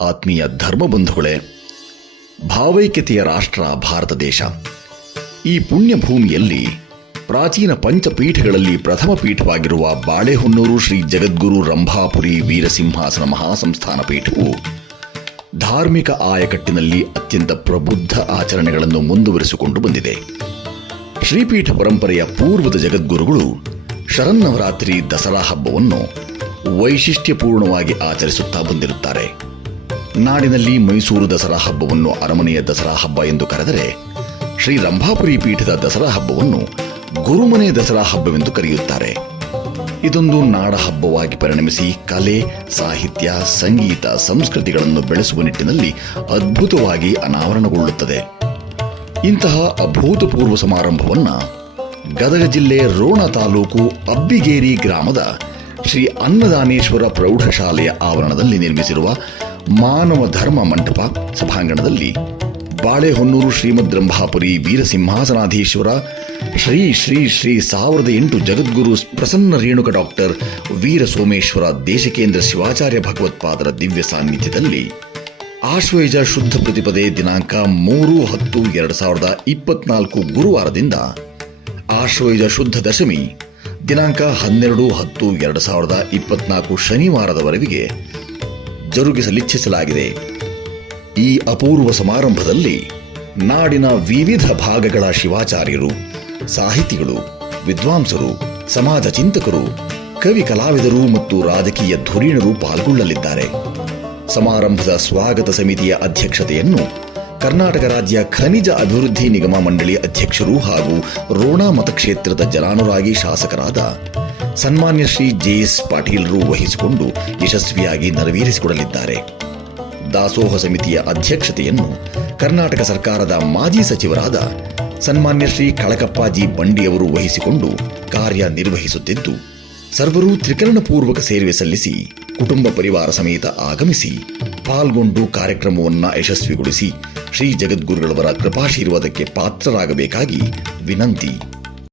ಆತ್ಮೀಯ ಧರ್ಮಬಂಧುಗಳೇ, ಭಾವೈಕ್ಯತೆಯ ರಾಷ್ಟ್ರ ಭಾರತ ದೇಶ. ಈ ಪುಣ್ಯ ಭೂಮಿಯಲ್ಲಿ ಪ್ರಾಚೀನ ಪಂಚಪೀಠಗಳಲ್ಲಿ ಪ್ರಥಮ ಪೀಠವಾಗಿರುವ ಬಾಳೆಹೊನ್ನೂರು ಶ್ರೀ ಜಗದ್ಗುರು ರಂಭಾಪುರಿ ವೀರಸಿಂಹಾಸನ ಮಹಾಸಂಸ್ಥಾನ ಪೀಠವು ಧಾರ್ಮಿಕ ಆಯಕಟ್ಟಿನಲ್ಲಿ ಅತ್ಯಂತ ಪ್ರಬುದ್ಧ ಆಚರಣೆಗಳನ್ನು ಮುಂದುವರಿಸಿಕೊಂಡು ಬಂದಿದೆ. ಶ್ರೀಪೀಠ ಪರಂಪರೆಯ ಪೂರ್ವದ ಜಗದ್ಗುರುಗಳು ಶರನ್ನವರಾತ್ರಿ ದಸರಾ ಹಬ್ಬವನ್ನು ವೈಶಿಷ್ಟ್ಯಪೂರ್ಣವಾಗಿ ಆಚರಿಸುತ್ತಾ ಬಂದಿರುತ್ತಾರೆ. ನಾಡಿನಲ್ಲಿ ಮೈಸೂರು ದಸರಾ ಹಬ್ಬವನ್ನು ಅರಮನೆಯ ದಸರಾ ಹಬ್ಬ ಎಂದು ಕರೆದರೆ, ಶ್ರೀ ರಂಭಾಪುರಿ ಪೀಠದ ದಸರಾ ಹಬ್ಬವನ್ನು ಗುರುಮನೆ ದಸರಾ ಹಬ್ಬವೆಂದು ಕರೆಯುತ್ತಾರೆ. ಇದೊಂದು ನಾಡ ಹಬ್ಬವಾಗಿ ಪರಿಣಮಿಸಿ ಕಲೆ, ಸಾಹಿತ್ಯ, ಸಂಗೀತ, ಸಂಸ್ಕೃತಿಗಳನ್ನು ಬೆಳೆಸುವ ನಿಟ್ಟಿನಲ್ಲಿ ಅದ್ಭುತವಾಗಿ ಅನಾವರಣಗೊಳ್ಳುತ್ತದೆ. ಇಂತಹ ಅಭೂತಪೂರ್ವ ಸಮಾರಂಭವನ್ನು ಗದಗ ಜಿಲ್ಲೆ ರೋಣ ತಾಲೂಕು ಅಬ್ಬಿಗೇರಿ ಗ್ರಾಮದ ಶ್ರೀ ಅನ್ನದಾನೇಶ್ವರ ಪ್ರೌಢಶಾಲೆಯ ಆವರಣದಲ್ಲಿ ನಿರ್ಮಿಸಿರುವ ಮಾನವ ಧರ್ಮ ಮಂಟಪ ಸಭಾಂಗಣದಲ್ಲಿ ಬಾಳೆಹೊನ್ನೂರು ಶ್ರೀಮದ್ ರಂಭಾಪುರಿ ವೀರಸಿಂಹಾಸನಾಧೀಶ್ವರ ಶ್ರೀ ಶ್ರೀ ಶ್ರೀ 1008 ಜಗದ್ಗುರು ಪ್ರಸನ್ನ ರೇಣುಕ ಡಾಕ್ಟರ್ ವೀರ ಸೋಮೇಶ್ವರ ದೇಶಿಕೇಂದ್ರ ಶಿವಾಚಾರ್ಯ ಭಗವತ್ಪಾದರ ದಿವ್ಯ ಸಾನ್ನಿಧ್ಯದಲ್ಲಿ ಆಶ್ವಯುಜ ಶುದ್ಧ ಪ್ರತಿಪದೆ ದಿನಾಂಕ 3/10/2024 ಗುರುವಾರದಿಂದ ಆಶ್ವಯುಜ ಶುದ್ಧ ದಶಮಿ ದಿನಾಂಕ 12/10/2024 ಶನಿವಾರದವರೆಗೆ ಜರುಗಿಸಲಿಚ್ಛಿಸಲಾಗಿದೆ. ಈ ಅಪೂರ್ವ ಸಮಾರಂಭದಲ್ಲಿ ನಾಡಿನ ವಿವಿಧ ಭಾಗಗಳ ಶಿವಾಚಾರ್ಯರು, ಸಾಹಿತಿಗಳು, ವಿದ್ವಾಂಸರು, ಸಮಾಜ ಚಿಂತಕರು, ಕವಿ ಕಲಾವಿದರು ಮತ್ತು ರಾಜಕೀಯ ಧುರೀಣರು ಪಾಲ್ಗೊಳ್ಳಲಿದ್ದಾರೆ. ಸಮಾರಂಭದ ಸ್ವಾಗತ ಸಮಿತಿಯ ಅಧ್ಯಕ್ಷತೆಯನ್ನು ಕರ್ನಾಟಕ ರಾಜ್ಯ ಖನಿಜ ಅಭಿವೃದ್ಧಿ ನಿಗಮ ಮಂಡಳಿ ಅಧ್ಯಕ್ಷರು ಹಾಗೂ ರೋಣ ಮತಕ್ಷೇತ್ರದ ಜನಾನುರಾಗಿ ಶಾಸಕರಾದ ಸನ್ಮಾನ್ಯ ಶ್ರೀ ಜೆ.ಎಸ್. ಪಾಟೀಲರು ವಹಿಸಿಕೊಂಡು ಯಶಸ್ವಿಯಾಗಿ ನೆರವೇರಿಸಿಕೊಡಲಿದ್ದಾರೆ. ದಾಸೋಹ ಸಮಿತಿಯ ಅಧ್ಯಕ್ಷತೆಯನ್ನು ಕರ್ನಾಟಕ ಸರ್ಕಾರದ ಮಾಜಿ ಸಚಿವರಾದ ಸನ್ಮಾನ್ಯ ಶ್ರೀ ಕಳಕಪ್ಪಾಜಿ ಬಂಡಿಯವರು ವಹಿಸಿಕೊಂಡು ಕಾರ್ಯನಿರ್ವಹಿಸುತ್ತಿದ್ದು, ಸರ್ವರು ತ್ರಿಕರಣಪೂರ್ವಕ ಸೇವೆ ಸಲ್ಲಿಸಿ ಕುಟುಂಬ ಪರಿವಾರ ಸಮೇತ ಆಗಮಿಸಿ ಪಾಲ್ಗೊಂಡು ಕಾರ್ಯಕ್ರಮವನ್ನು ಯಶಸ್ವಿಗೊಳಿಸಿ ಶ್ರೀ ಜಗದ್ಗುರುಗಳವರ ಕೃಪಾಶೀರ್ವಾದಕ್ಕೆ ಪಾತ್ರರಾಗಬೇಕಾಗಿ ವಿನಂತಿ.